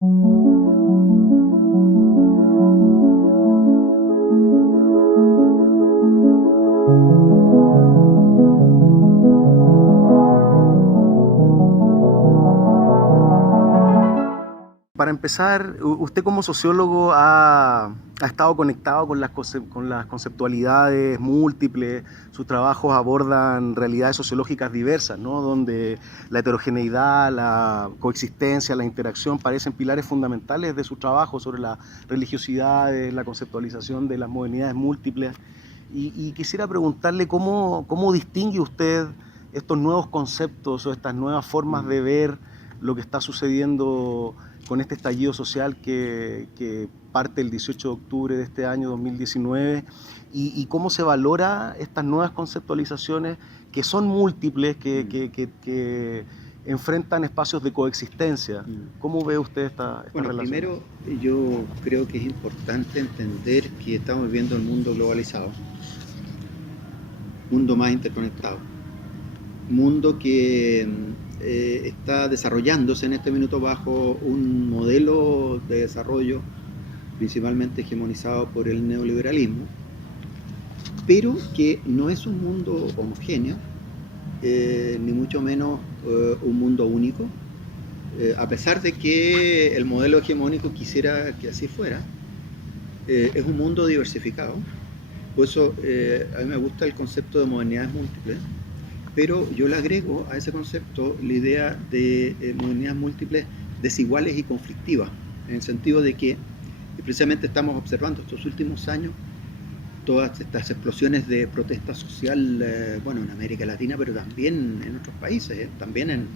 Para empezar, usted como sociólogo ha estado conectado con las conceptualidades múltiples, sus trabajos abordan realidades sociológicas diversas, ¿no? Donde la heterogeneidad, la coexistencia, la interacción parecen pilares fundamentales de su trabajo sobre las religiosidades, la conceptualización de las modernidades múltiples. Y quisiera preguntarle cómo distingue usted estos nuevos conceptos o estas nuevas formas de ver lo que está sucediendo con este estallido social que parte el 18 de octubre de este año 2019 y cómo se valora estas nuevas conceptualizaciones que son múltiples, que enfrentan espacios de coexistencia. ¿Cómo ve usted esta relación? Primero, yo creo que es importante entender que estamos viviendo un mundo globalizado, mundo más interconectado, mundo que está desarrollándose en este minuto bajo un modelo de desarrollo principalmente hegemonizado por el neoliberalismo, pero que no es un mundo homogéneo, ni mucho menos un mundo único, a pesar de que el modelo hegemónico quisiera que así fuera. Es un mundo diversificado. Por eso a mí me gusta el concepto de modernidades múltiples, pero yo le agrego a ese concepto la idea de modernidades múltiples desiguales y conflictivas, en el sentido de que precisamente estamos observando estos últimos años todas estas explosiones de protesta social, en América Latina, pero también en otros países, también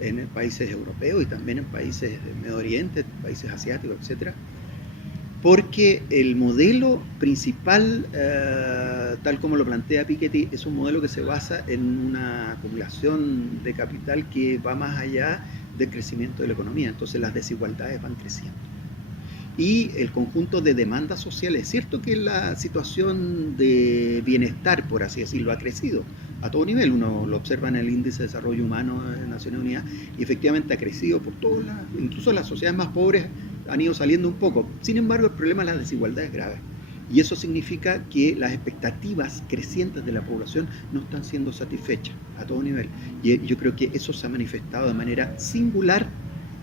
en países europeos y también en países del Medio Oriente, países asiáticos, etcétera. Porque el modelo principal, tal como lo plantea Piketty, es un modelo que se basa en una acumulación de capital que va más allá del crecimiento de la economía. Entonces las desigualdades van creciendo. Y el conjunto de demandas sociales, es cierto que la situación de bienestar, por así decirlo, ha crecido a todo nivel. Uno lo observa en el índice de desarrollo humano de Naciones Unidas y efectivamente ha crecido por todas incluso las sociedades más pobres han ido saliendo un poco. Sin embargo, el problema de la desigualdad es grave. Y eso significa que las expectativas crecientes de la población no están siendo satisfechas a todo nivel. Y yo creo que eso se ha manifestado de manera singular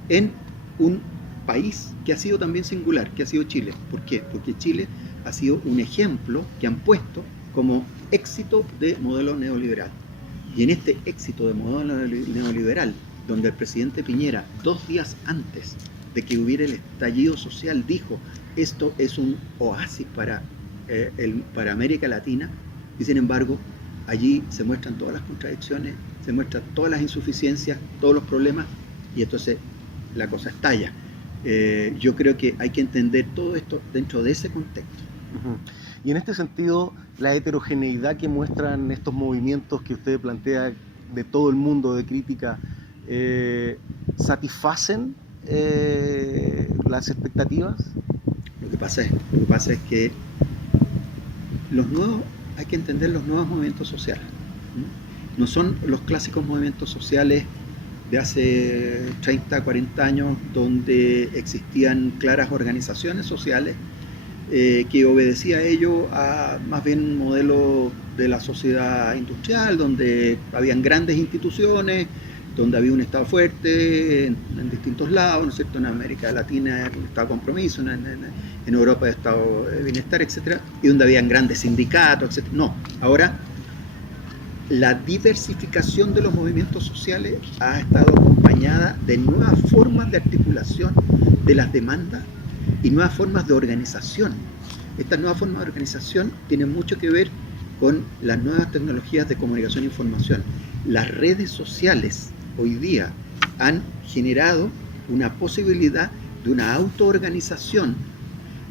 en un país que ha sido también singular, que ha sido Chile. ¿Por qué? Porque Chile ha sido un ejemplo que han puesto como éxito de modelo neoliberal. Y en este éxito de modelo neoliberal, donde el presidente Piñera, 2 días antes de que hubiera el estallido social, dijo: esto es un oasis para América Latina, y sin embargo allí se muestran todas las contradicciones, se muestran todas las insuficiencias, todos los problemas, y entonces la cosa estalla. Yo creo que hay que entender todo esto dentro de ese contexto. Y en este sentido, la heterogeneidad que muestran estos movimientos que usted plantea de todo el mundo de crítica, ¿satisfacen las expectativas? Lo que pasa es que hay que entender los nuevos movimientos sociales. No son los clásicos movimientos sociales de hace 30, 40 años, donde existían claras organizaciones sociales que obedecía a ello a más bien un modelo de la sociedad industrial, donde habían grandes instituciones, donde había un Estado fuerte en distintos lados, ¿no es cierto? En América Latina el Estado de compromiso, en Europa el Estado de bienestar, etcétera, y donde habían grandes sindicatos, etcétera. No, ahora la diversificación de los movimientos sociales ha estado acompañada de nuevas formas de articulación de las demandas y nuevas formas de organización. Estas nuevas formas de organización tienen mucho que ver con las nuevas tecnologías de comunicación e información. Las redes sociales hoy día han generado una posibilidad de una autoorganización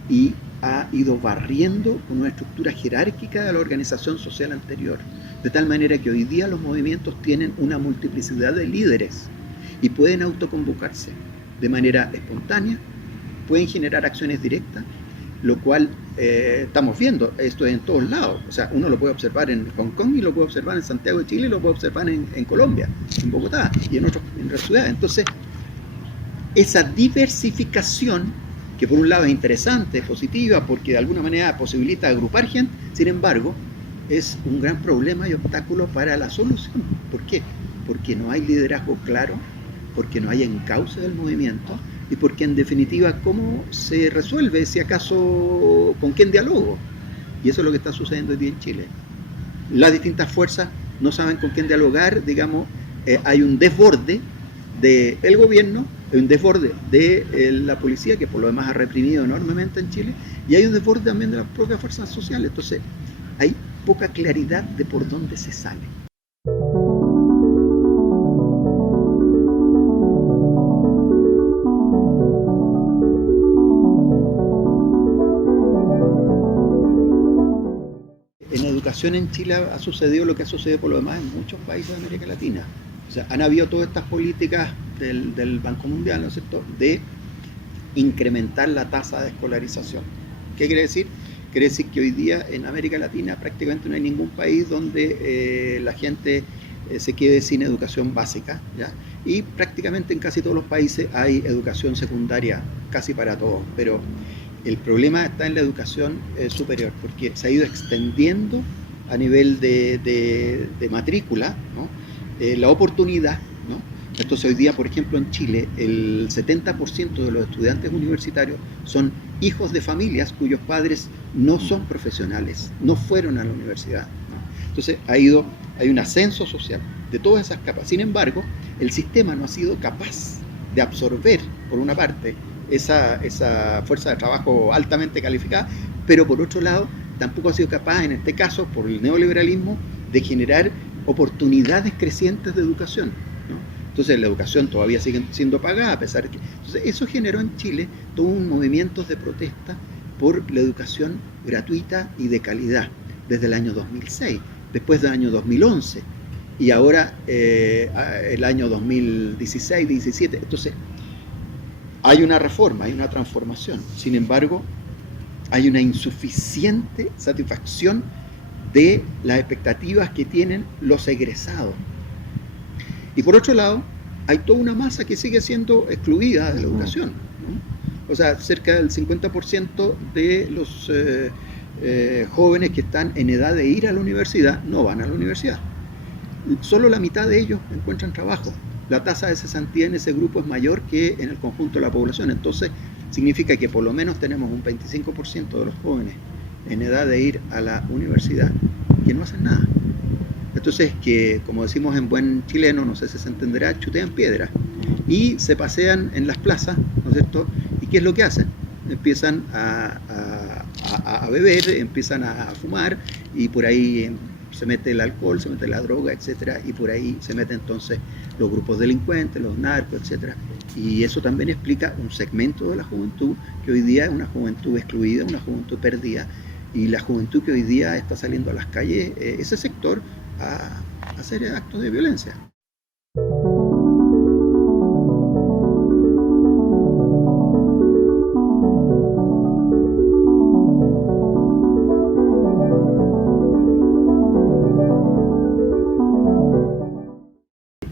y ha ido barriendo con una estructura jerárquica de la organización social anterior, de tal manera que hoy día los movimientos tienen una multiplicidad de líderes y pueden autoconvocarse de manera espontánea, pueden generar acciones directas, lo cual estamos viendo, esto es en todos lados. O sea, uno lo puede observar en Hong Kong y lo puede observar en Santiago de Chile y lo puede observar en Colombia, en Bogotá y en otras ciudades. Entonces, esa diversificación, que por un lado es interesante, es positiva, porque de alguna manera posibilita agrupar gente, sin embargo, es un gran problema y obstáculo para la solución. ¿Por qué? Porque no hay liderazgo claro, porque no hay encauce del movimiento y porque en definitiva, ¿cómo se resuelve? Si acaso, ¿con quién dialogo? Y eso es lo que está sucediendo hoy día en Chile. Las distintas fuerzas no saben con quién dialogar, digamos, hay un desborde del gobierno, hay un desborde de la policía, que por lo demás ha reprimido enormemente en Chile, y hay un desborde también de las propias fuerzas sociales. Entonces, hay poca claridad de por dónde se sale. En educación en Chile ha sucedido lo que ha sucedido por lo demás en muchos países de América Latina. O sea, han habido todas estas políticas del Banco Mundial, ¿no es cierto?, de incrementar la tasa de escolarización. ¿Qué quiere decir? Quiere decir que hoy día en América Latina prácticamente no hay ningún país donde la gente se quede sin educación básica, ¿ya? Y prácticamente en casi todos los países hay educación secundaria, casi para todos, pero el problema está en la educación superior, porque se ha ido extendiendo a nivel de matrícula, ¿no?, la oportunidad, ¿no? Entonces hoy día, por ejemplo, en Chile, el 70% de los estudiantes universitarios son hijos de familias cuyos padres no son profesionales, no fueron a la universidad, ¿no? Entonces hay un ascenso social de todas esas capas. Sin embargo, el sistema no ha sido capaz de absorber, por una parte, esa fuerza de trabajo altamente calificada, pero por otro lado, tampoco ha sido capaz, en este caso, por el neoliberalismo, de generar oportunidades crecientes de educación, ¿no? Entonces la educación todavía sigue siendo pagada, a pesar de que... Entonces eso generó en Chile todo un movimiento de protesta por la educación gratuita y de calidad, desde el año 2006, después del año 2011, y ahora el año 2016, 17. Entonces hay una reforma, hay una transformación. Sin embargo, hay una insuficiente satisfacción de las expectativas que tienen los egresados. Y por otro lado, hay toda una masa que sigue siendo excluida de la educación, ¿no? O sea, cerca del 50% de los jóvenes que están en edad de ir a la universidad no van a la universidad. Solo la mitad de ellos encuentran trabajo. La tasa de cesantía en ese grupo es mayor que en el conjunto de la población. Entonces, significa que por lo menos tenemos un 25% de los jóvenes en edad de ir a la universidad que no hacen nada. Entonces, que como decimos en buen chileno, no sé si se entenderá, chutean piedras y se pasean en las plazas, ¿no es cierto? ¿Y qué es lo que hacen? Empiezan a beber, empiezan a fumar, y por ahí se mete el alcohol, se mete la droga, etcétera, y por ahí se meten entonces los grupos delincuentes, los narcos, etcétera. Y eso también explica un segmento de la juventud que hoy día es una juventud excluida, una juventud perdida, y la juventud que hoy día está saliendo a las calles, ese sector, a hacer actos de violencia.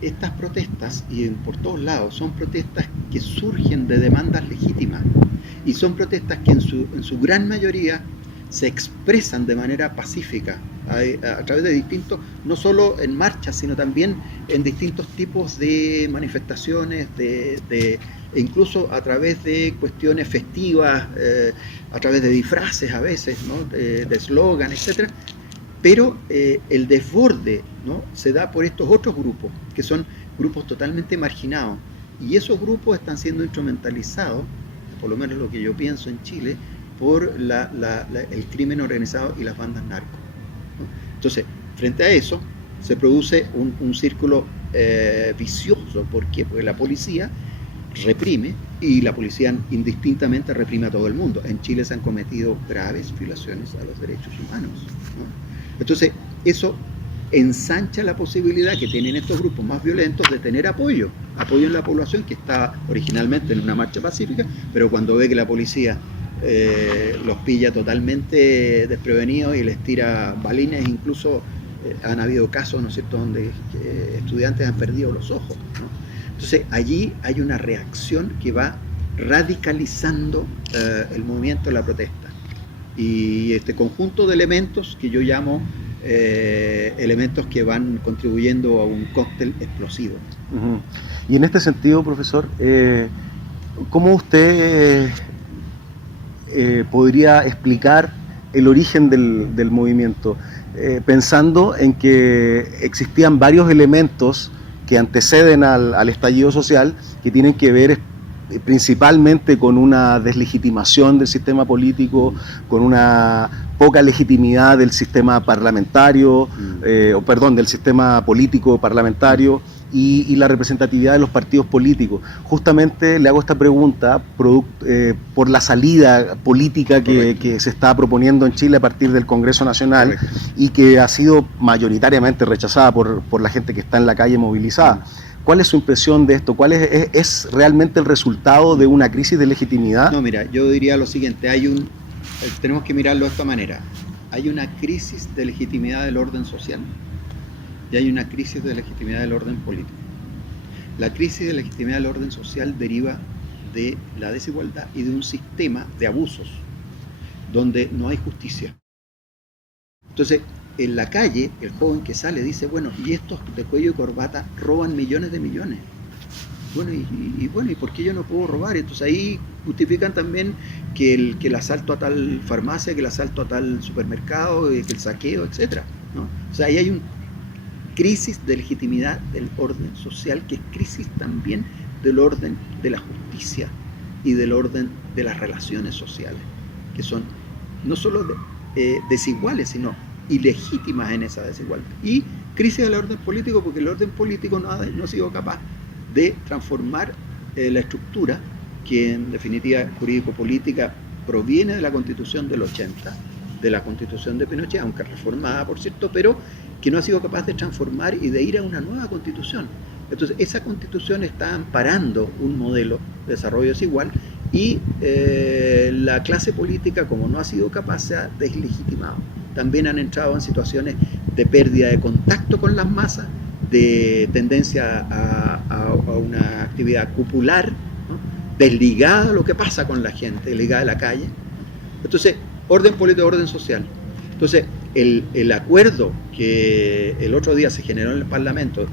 Estas protestas, y por todos lados, son protestas que surgen de demandas legítimas, y son protestas que en su gran mayoría se expresan de manera pacífica, a través de distintos, no solo en marchas, sino también en distintos tipos de manifestaciones, e incluso a través de cuestiones festivas, a través de disfraces a veces, ¿no?, de eslogan, etcétera. Pero el desborde, ¿no?, se da por estos otros grupos, que son grupos totalmente marginados, y esos grupos están siendo instrumentalizados, por lo menos lo que yo pienso en Chile, por el crimen organizado y las bandas narcos, ¿no? Entonces, frente a eso, se produce un círculo vicioso. ¿Por qué? Porque la policía reprime, y la policía indistintamente reprime a todo el mundo. En Chile se han cometido graves violaciones a los derechos humanos, ¿no? Entonces, eso ensancha la posibilidad que tienen estos grupos más violentos de tener apoyo en la población, que está originalmente en una marcha pacífica, pero cuando ve que la policía los pilla totalmente desprevenidos y les tira balines, incluso han habido casos, ¿no es cierto?, donde estudiantes han perdido los ojos, ¿no? Entonces allí hay una reacción que va radicalizando el movimiento de la protesta. Y este conjunto de elementos que yo llamo elementos que van contribuyendo a un cóctel explosivo. Uh-huh. Y en este sentido, profesor, ¿cómo usted podría explicar el origen del movimiento? Pensando en que existían varios elementos que anteceden al estallido social, que tienen que ver principalmente con una deslegitimación del sistema político, con una poca legitimidad del sistema parlamentario, del sistema político parlamentario y la representatividad de los partidos políticos. Justamente le hago esta pregunta por la salida política que se está proponiendo en Chile a partir del Congreso Nacional. Correcto. Y que ha sido mayoritariamente rechazada por la gente que está en la calle movilizada. ¿Cuál es su impresión de esto? ¿Cuál es realmente el resultado de una crisis de legitimidad? No, mira, yo diría lo siguiente, tenemos que mirarlo de esta manera. Hay una crisis de legitimidad del orden social y hay una crisis de legitimidad del orden político. La crisis de legitimidad del orden social deriva de la desigualdad y de un sistema de abusos donde no hay justicia. Entonces, en la calle, el joven que sale dice, bueno, y estos de cuello y corbata roban millones de millones. Bueno, ¿y por qué yo no puedo robar? Entonces ahí justifican también que el asalto a tal farmacia, que el asalto a tal supermercado, que el saqueo, etc., ¿no? O sea, ahí hay una crisis de legitimidad del orden social, que es crisis también del orden de la justicia y del orden de las relaciones sociales, que son no solo desiguales, sino ilegítimas en esa desigualdad. Y crisis del orden político, porque el orden político no ha sido capaz de transformar la estructura, que en definitiva jurídico-política proviene de la Constitución del 80, de la Constitución de Pinochet, aunque reformada, por cierto, pero que no ha sido capaz de transformar y de ir a una nueva Constitución. Entonces, esa Constitución está amparando un modelo de desarrollo desigual y la clase política, como no ha sido capaz, se ha deslegitimado. También han entrado en situaciones de pérdida de contacto con las masas, de tendencia a una actividad cupular, ¿no? Desligada a lo que pasa con la gente, desligada de la calle. Entonces, orden político, orden social. Entonces, el acuerdo que el otro día se generó en el Parlamento,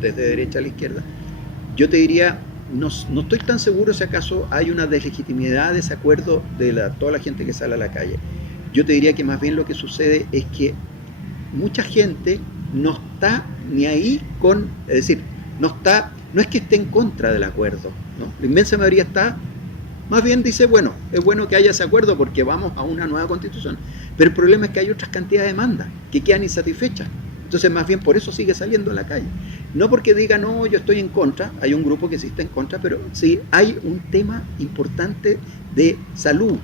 desde derecha a la izquierda, yo te diría, no estoy tan seguro si acaso hay una deslegitimidad de ese acuerdo de toda la gente que sale a la calle. Yo te diría que más bien lo que sucede es que mucha gente no está ni ahí con, es decir, no es que esté en contra del acuerdo, ¿no? La inmensa mayoría está, más bien dice, bueno, es bueno que haya ese acuerdo porque vamos a una nueva constitución, pero el problema es que hay otras cantidades de demandas que quedan insatisfechas. Entonces, más bien por eso sigue saliendo a la calle. No porque diga, no, yo estoy en contra, hay un grupo que sí está en contra, pero sí hay un tema importante de salud,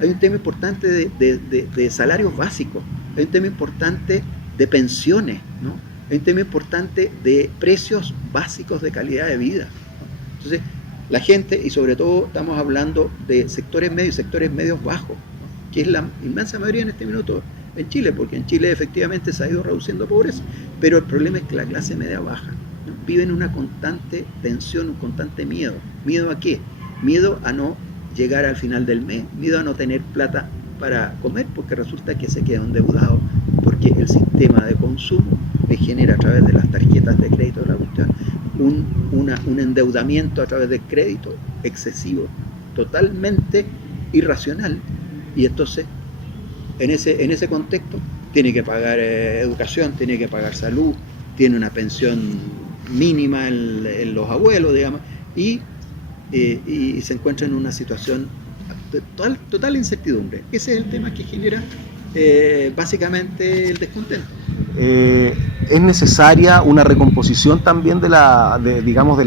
hay un tema importante de salarios básicos, hay un tema importante de pensiones, ¿no? Hay un tema importante de precios básicos de calidad de vida, ¿no? Entonces, la gente, y sobre todo estamos hablando de sectores medios y sectores medios bajos, ¿no? Que es la inmensa mayoría en este minuto en Chile, porque en Chile efectivamente se ha ido reduciendo pobreza, pero el problema es que la clase media baja, ¿no? Vive en una constante tensión, un constante miedo. ¿Miedo a qué? Miedo a no llegar al final del mes, miedo a no tener plata para comer, porque resulta que se queda endeudado, porque el sistema de consumo le genera a través de las tarjetas de crédito de la cuestión un endeudamiento a través del crédito excesivo, totalmente irracional, y entonces en ese contexto tiene que pagar educación, tiene que pagar salud, tiene una pensión mínima en los abuelos, digamos, y se encuentra en una situación de total incertidumbre. Ese es el tema que genera básicamente el descontento. Es necesaria una recomposición también de la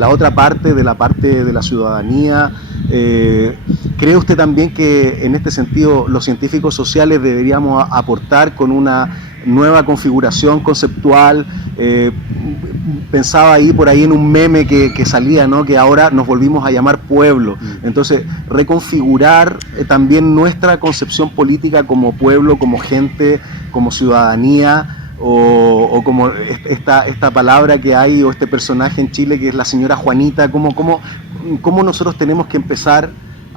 otra parte, de la parte de la ciudadanía. ¿Cree usted también que en este sentido los científicos sociales deberíamos aportar con una nueva configuración conceptual? Pensaba por ahí en un meme que salía, ¿no? Que ahora nos volvimos a llamar pueblo. Entonces, reconfigurar también nuestra concepción política como pueblo, como gente, como ciudadanía, o como esta palabra que hay, o este personaje en Chile que es la señora Juanita, cómo nosotros tenemos que empezar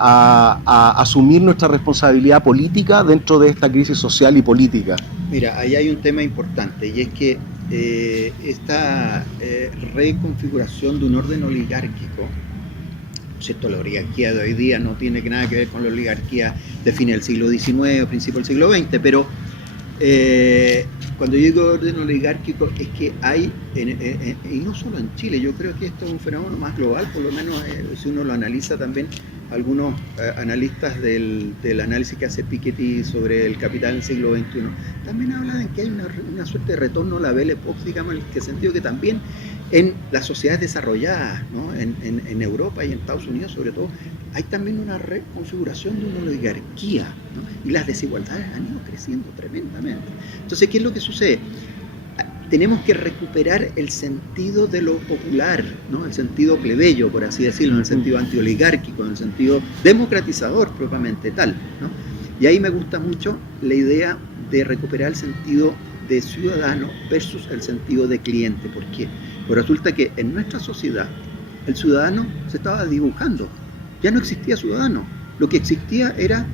a asumir nuestra responsabilidad política dentro de esta crisis social y política. Mira, ahí hay un tema importante, y es que esta reconfiguración de un orden oligárquico, ¿cierto? La oligarquía de hoy día no tiene nada que ver con la oligarquía de fines del siglo XIX o principio del siglo XX, pero cuando yo digo orden oligárquico es que hay, y no solo en Chile, yo creo que esto es un fenómeno más global, por lo menos si uno lo analiza también. Algunos analistas del análisis que hace Piketty sobre el capital en el siglo XXI también hablan de que hay una suerte de retorno a la Belle Époque, digamos, en el sentido que también en las sociedades desarrolladas, ¿no? en Europa y en Estados Unidos sobre todo, hay también una reconfiguración de una oligarquía, ¿no? Y las desigualdades han ido creciendo tremendamente. Entonces, ¿qué es lo que sucede? Tenemos que recuperar el sentido de lo popular, ¿no? El sentido plebeyo, por así decirlo, en el sentido antioligárquico, en el sentido democratizador propiamente tal, ¿no? Y ahí me gusta mucho la idea de recuperar el sentido de ciudadano versus el sentido de cliente. ¿Por qué? Pues resulta que en nuestra sociedad el ciudadano se estaba dibujando, ya no existía ciudadano, lo que existía era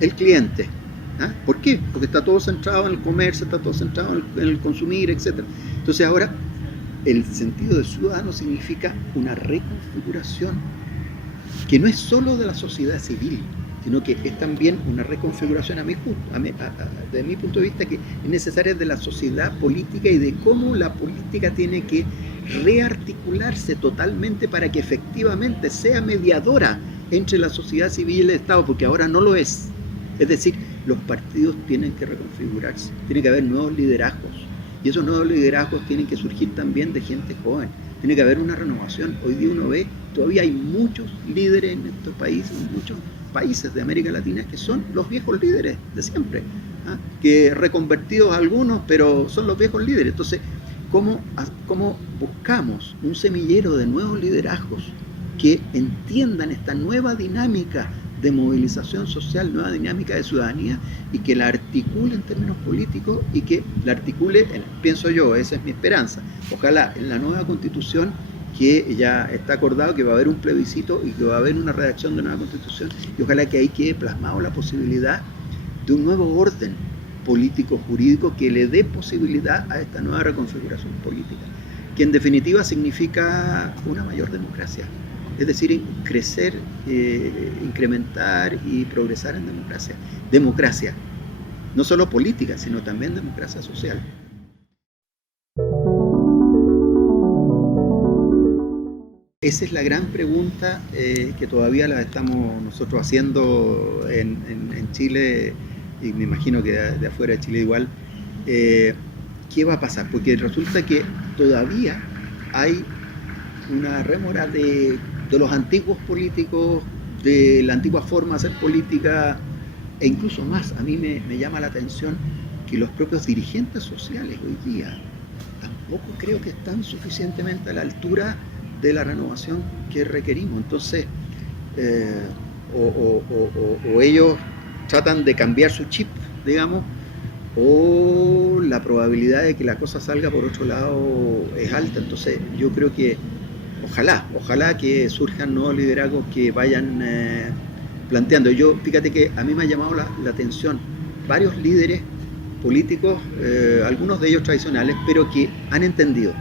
el cliente. ¿Ah? ¿Por qué? Porque está todo centrado en el comercio, está todo centrado en el consumir, etc. Entonces ahora el sentido de ciudadano significa una reconfiguración que no es solo de la sociedad civil, sino que es también una reconfiguración desde mi punto de vista que es necesaria de la sociedad política y de cómo la política tiene que rearticularse totalmente para que efectivamente sea mediadora entre la sociedad civil y el Estado, porque ahora no lo es. Es decir, los partidos tienen que reconfigurarse, tiene que haber nuevos liderazgos, y esos nuevos liderazgos tienen que surgir también de gente joven, tiene que haber una renovación. Hoy día uno ve, todavía hay muchos líderes en nuestro país, en muchos países de América Latina, que son los viejos líderes de siempre, ¿ah? Que reconvertidos algunos, pero son los viejos líderes. Entonces, ¿cómo buscamos un semillero de nuevos liderazgos que entiendan esta nueva dinámica de movilización social, nueva dinámica de ciudadanía, y que la articule en términos políticos y que la articule, pienso yo, esa es mi esperanza, ojalá en la nueva constitución, que ya está acordado que va a haber un plebiscito y que va a haber una redacción de nueva constitución, y ojalá que ahí quede plasmado la posibilidad de un nuevo orden político jurídico que le dé posibilidad a esta nueva reconfiguración política, que en definitiva significa una mayor democracia. Es decir, crecer, incrementar y progresar en democracia. Democracia, no solo política, sino también democracia social. Esa es la gran pregunta que todavía la estamos nosotros haciendo en Chile, y me imagino que de afuera de Chile igual. ¿Qué va a pasar? Porque resulta que todavía hay una rémora de los antiguos políticos, de la antigua forma de hacer política, e incluso más. A mí me llama la atención que los propios dirigentes sociales hoy día tampoco creo que están suficientemente a la altura de la renovación que requerimos. Entonces, o ellos tratan de cambiar su chip, digamos, o la probabilidad de que la cosa salga por otro lado es alta. Entonces yo creo que ojalá que surjan nuevos liderazgos que vayan planteando. Fíjate que a mí me ha llamado la atención varios líderes políticos, algunos de ellos tradicionales, pero que han entendido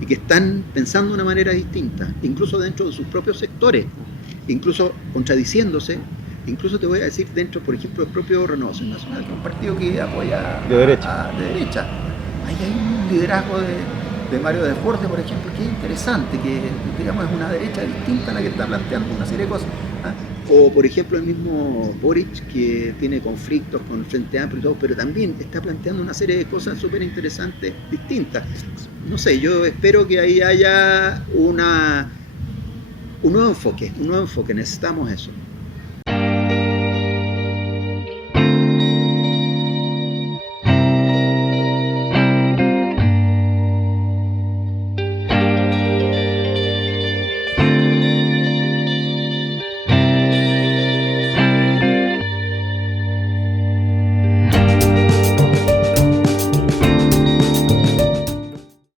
y que están pensando de una manera distinta, incluso dentro de sus propios sectores, incluso contradiciéndose. Incluso te voy a decir, dentro, por ejemplo, del propio Renovación Nacional, que es un partido que apoya de derecha. Ahí hay un liderazgo de Mario Desbordes, por ejemplo, que es interesante, que digamos es una derecha distinta a la que está planteando una serie de cosas. ¿Ah? O por ejemplo el mismo Boric, que tiene conflictos con el Frente Amplio y todo, pero también está planteando una serie de cosas súper interesantes, distintas. No sé, yo espero que ahí haya un nuevo enfoque, necesitamos eso.